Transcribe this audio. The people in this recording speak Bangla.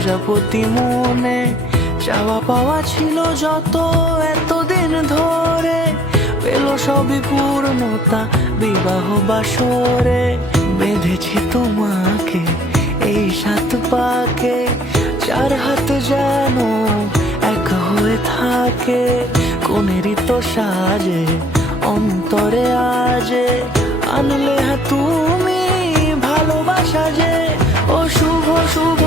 প্রজাপতি মনে চাওয়া পাওয়া ছিল যত এতদিন ধরে, পেল সবই পূর্ণতা বিবাহ বাসরে। বেঁধেছি তোমাকে এই 7 পাকে, 4 হাত যেন এক হয়ে থাকে। কোনেরই তো সাজে অন্তরে আজে আনলে তুমি ভালোবাসা যে। ও শুভ শুভ